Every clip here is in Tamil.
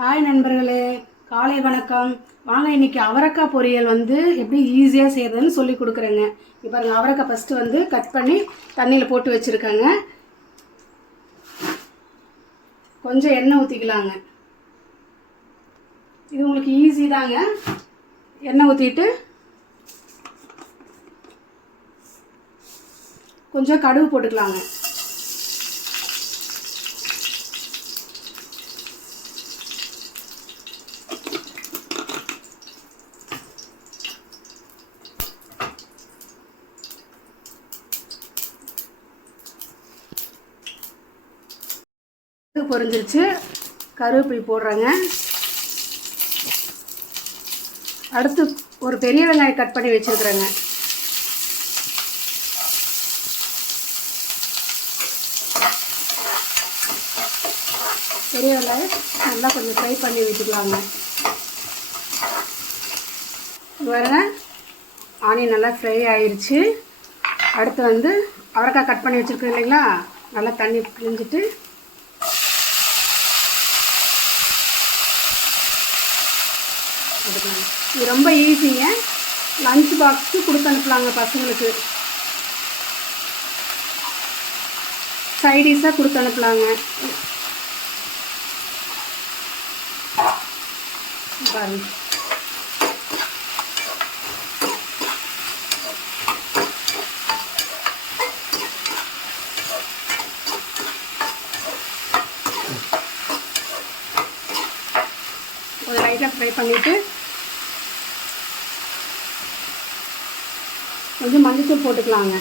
ஹாய் நண்பர்களே, காலை வணக்கம். வாங்க இன்னைக்கு அவரைக்காய் பொரியல் எப்படி ஈஸியாக செய்கிறதுன்னு சொல்லி கொடுக்குறேங்க. இப்போ பாருங்கள், அவரைக்காய் ஃபஸ்ட்டு கட் பண்ணி தண்ணியில் போட்டு வச்சுருக்கேங்க. கொஞ்சம் எண்ணெய் ஊற்றிக்கலாங்க. இது உங்களுக்கு ஈஸி தாங்க. எண்ணெய் ஊற்றிட்டு கொஞ்சம் கடுகு போட்டுக்கலாங்க. பொரிஞ்சிருச்சு. கருவேப்பிலை போடுறேங்க. அடுத்து ஒரு பெரிய வெங்காயம் கட் பண்ணி வச்சுருக்குறேங்க. பெரிய வெங்காயம் நல்லா கொஞ்சம் ஃப்ரை பண்ணி வச்சுக்கலாங்க. பாருங்க, ஆனியன் நல்லா ஃப்ரை ஆயிடுச்சு. அடுத்து அவரைக்காய் கட் பண்ணி வச்சுருக்கேன் இல்லைங்களா, நல்லா தண்ணி பிழிஞ்சிட்டு இது ரொம்ப ஈஸிங்க. லஞ்ச் பாக்ஸுக்கு கொடுத்து அனுப்பலாங்க. பசங்களுக்கு சைடிஷாக கொடுத்து அனுப்பலாங்க. பாருங்க, ஒரு லைட்டாக ஃப்ரை பண்ணிவிட்டு கொஞ்சம் மஞ்சத்தூள் போட்டுக்கலாங்க.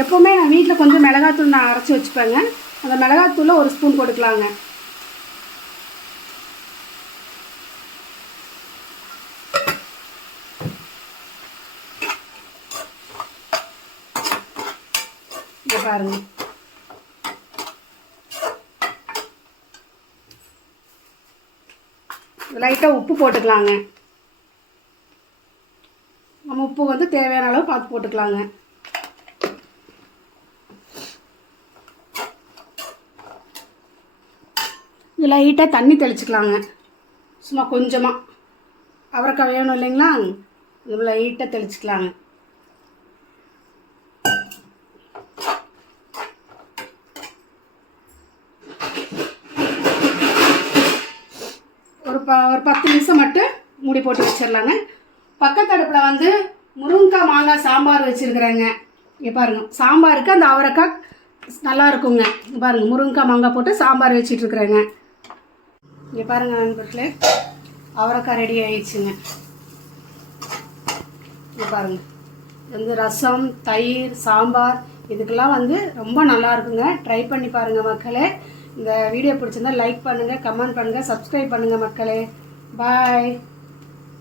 எப்போவுமே நான் வீட்டில் கொஞ்சம் மிளகாத்தூள் நான் அரைச்சி வச்சுப்பேங்க. அந்த மிளகாத்தூளில் ஒரு ஸ்பூன் போட்டுக்கலாங்க. இங்கே பாருங்க, லைட்டாக உப்பு போட்டுக்கலாங்க. நம்ம உப்பு தேவையான அளவு பார்த்து போட்டுக்கலாங்க. இது லைட்டாக தண்ணி தெளிச்சுக்கலாங்க. சும்மா கொஞ்சமாக, அவரைக்காய் வேணும் இல்லைங்களா, இது லைட்டாக தெளிச்சுக்கலாங்க. ஒரு 10 நிமிஷம் மட்டும் மூடி போட்டு வச்சிடலாங்க. பக்கத்து அடுப்பில் முருங்கைக்காய் மாங்காய் சாம்பார் வச்சுருக்குறேங்க. இங்கே பாருங்கள், சாம்பாருக்கு அந்த அவரைக்காய் நல்லா இருக்குங்க. பாருங்கள், முருங்கைக்காய் மாங்காய் போட்டு சாம்பார் வச்சிட்ருக்குறேங்க. இங்கே பாருங்கள் நண்பர்களே, அவரைக்காய் ரெடி ஆயிடுச்சுங்க. இங்கே பாருங்கள், ரசம், தயிர், சாம்பார் இதுக்கெல்லாம் ரொம்ப நல்லா இருக்குங்க. ட்ரை பண்ணி பாருங்கள் மக்களே. இந்த வீடியோ பிடிச்சிருந்தா லைக் பண்ணுங்கள், கமெண்ட் பண்ணுங்கள், சப்ஸ்கிரைப் பண்ணுங்கள் மக்களே. பாய்.